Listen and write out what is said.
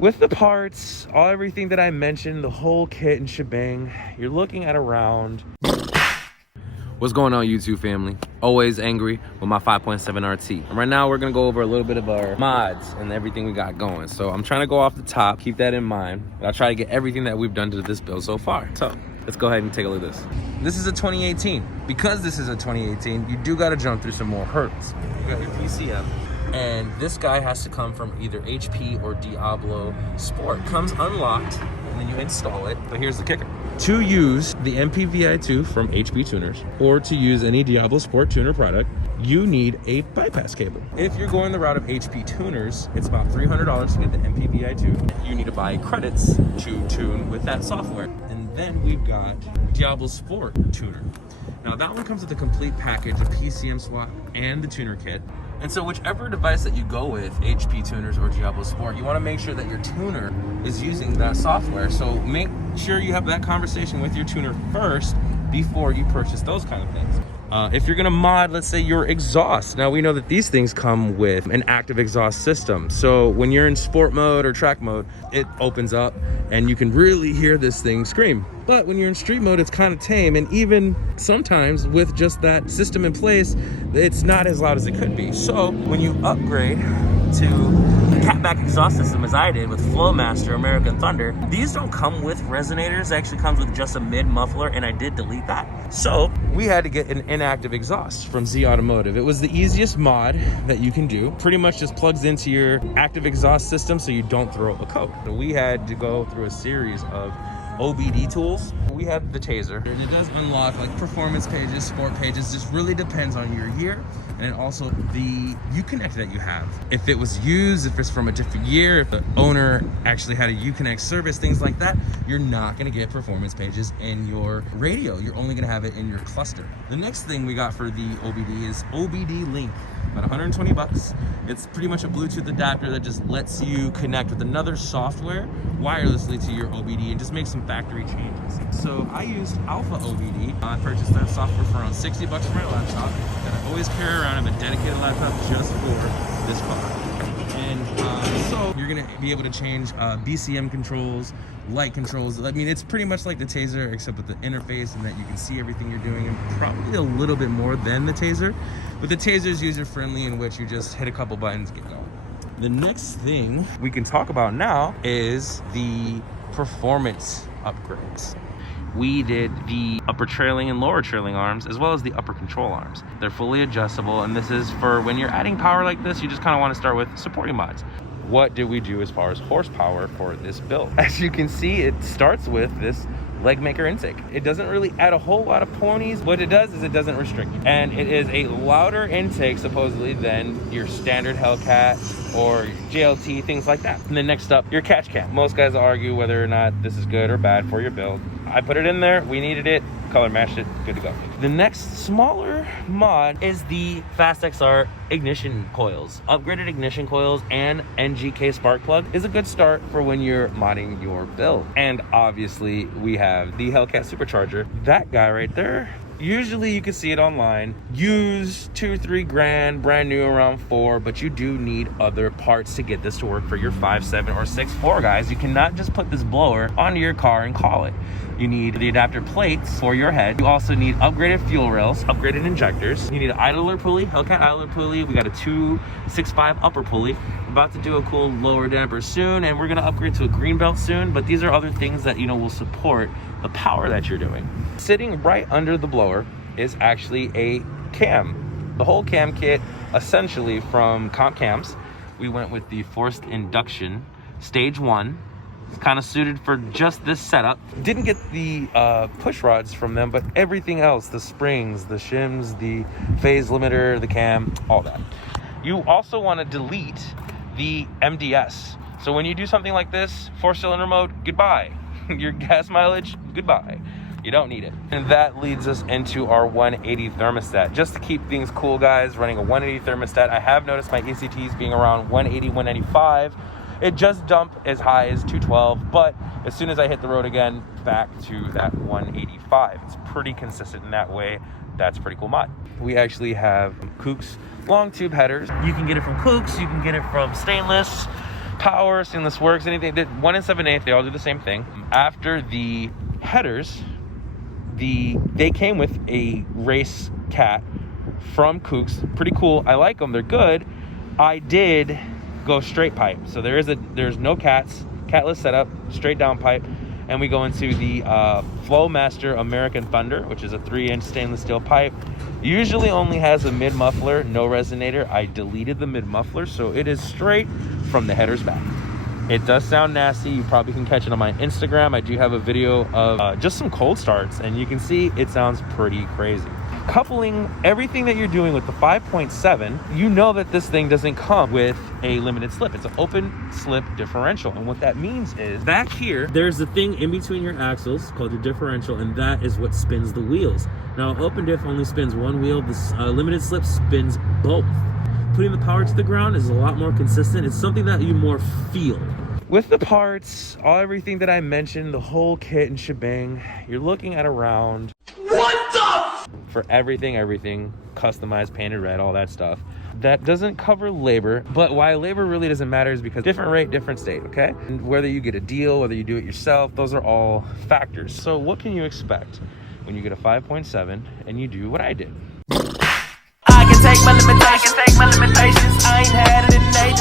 with the parts, everything that I mentioned, the whole kit and shebang, you're looking at around... What's going on, YouTube family? Always angry with my 5.7 RT. And right now we're gonna go over a little bit of our mods and everything we got going. So I'm trying to go off the top, keep that in mind. I'll try to get everything that we've done to this build so far. So let's go ahead and take a look at this. This is a 2018. Because this is a 2018, you do gotta jump through some more hurdles. You got your PCM. And this guy has to come from either HP or Diablo Sport. Comes unlocked, and then you install it. But here's the kicker. To use the MPVI2 from HP tuners, or to use any Diablo Sport tuner product, you need a bypass cable. If you're going the route of HP tuners, it's about $300 to get the MPVI2. You need to buy credits to tune with that software. And then we've got Diablo Sport tuner. Now that one comes with a complete package, a PCM swap and the tuner kit. And so whichever device that you go with, HP tuners or Diablo Sport, you want to make sure that your tuner is using that software. So make sure you have that conversation with your tuner first before you purchase those kind of things. If you're gonna mod, let's say your exhaust. Now we know that these things come with an active exhaust system. So when you're in sport mode or track mode, it opens up and you can really hear this thing scream. But when you're in street mode, it's kind of tame. And even sometimes with just that system in place, it's not as loud as it could be. So when you upgrade to a catback exhaust system, as I did with Flowmaster American Thunder, these don't come with resonators. It actually comes with just a mid muffler, and I did delete that. So we had to get an inactive exhaust from Z Automotive. It was the easiest mod that you can do. Pretty much just plugs into your active exhaust system so you don't throw a coat. So we had to go through a series of OBD tools. We have the Tazer, and it does unlock like performance pages, sport pages. Just really depends on your year, and also the Uconnect that you have. If it was used, if it's from a different year, if the owner actually had a Uconnect service, things like that, you're not gonna get performance pages in your radio. You're only gonna have it in your cluster. The next thing we got for the OBD is OBD Link. About 120 bucks. It's pretty much a Bluetooth adapter that just lets you connect with another software wirelessly to your OBD and just make some factory changes. So I used alphaobd. I purchased that software for around 60 bucks for my laptop that I always carry around. I have a dedicated laptop just for this car. And so you're gonna be able to change BCM controls, light controls. I mean, it's pretty much like the Tazer except with the interface, and that you can see everything you're doing, and probably a little bit more than the Tazer. But the Tazer is user-friendly, in which you just hit a couple buttons, get going. The next thing we can talk about now is the performance upgrades. We did the upper trailing and lower trailing arms, as well as the upper control arms. They're fully adjustable, and this is for when you're adding power like this, you just kind of want to start with supporting mods. What did we do as far as horsepower for this build? As you can see, it starts with this Legmaker intake. It doesn't really add a whole lot of ponies. What it does is it doesn't restrict. And it is a louder intake, supposedly, than your standard Hellcat or JLT, things like that. And then next up, your catch cam. Most guys argue whether or not this is good or bad for your build. I put it in there, we needed it, color matched it, good to go. The next smaller mod is the Fast XR ignition coils. Upgraded ignition coils and NGK spark plug is a good start for when you're modding your build. And obviously we have the Hellcat Supercharger. That guy right there, usually you can see it online, used 2-3 grand, brand new around 4, but you do need other parts to get this to work for your 5.7 or 6.4 guys. You cannot just put this blower onto your car and call it. You need the adapter plates for your head. You also need upgraded fuel rails, upgraded injectors. You need an idler pulley, Hellcat idler pulley. We got a 2.65 upper pulley. About to do a cool lower damper soon, and we're gonna upgrade to a green belt soon, but these are other things that, you know, will support the power that you're doing. Sitting right under the blower is actually a cam. The whole cam kit, essentially from Comp Cams. We went with the forced induction stage 1. It's kind of suited for just this setup. Didn't get the push rods from them, but everything else, the springs, the shims, the phase limiter, the cam, all that. You also want to delete the MDS. So when you do something like this, 4-cylinder mode, goodbye. Your gas mileage, goodbye. You don't need it. And that leads us into our 180 thermostat. Just to keep things cool, guys, running a 180 thermostat. I have noticed my ECTs being around 180, 195. It just dumped as high as 212, but as soon as I hit the road again, back to that 185. It's pretty consistent in that way. That's a pretty cool mod. We actually have Kooks long tube headers. You can get it from Kooks, you can get it from Stainless. power, stainless works, anything. 1 7/8, they all do the same thing. After the headers, they came with a race cat from Kooks. Pretty cool. I like them. They're good. I did go straight pipe. So there's no catless setup, straight down pipe. And we go into the Flowmaster American Thunder, which is a 3-inch stainless steel pipe. Usually only has a mid muffler, no resonator. I deleted the mid muffler, so it is straight from the headers back. It does sound nasty. You probably can catch it on my Instagram. I do have a video of just some cold starts, and you can see it sounds pretty crazy. Coupling everything that you're doing with the 5.7, you know that this thing doesn't come with a limited slip. It's an open slip differential. And what that means is back here, there's a thing in between your axles called your differential, and that is what spins the wheels. Now, open diff only spins one wheel. This limited slip spins both. Putting the power to the ground is a lot more consistent. It's something that you more feel. With the parts, everything that I mentioned, the whole kit and shebang, you're looking at around... What the? For everything, customized, painted red, all that stuff. That doesn't cover labor, but why labor really doesn't matter is because different rate, different state, okay? And whether you get a deal, whether you do it yourself, those are all factors. So what can you expect when you get a 5.7 and you do what I did? I can take my limitations, I ain't had it in ages.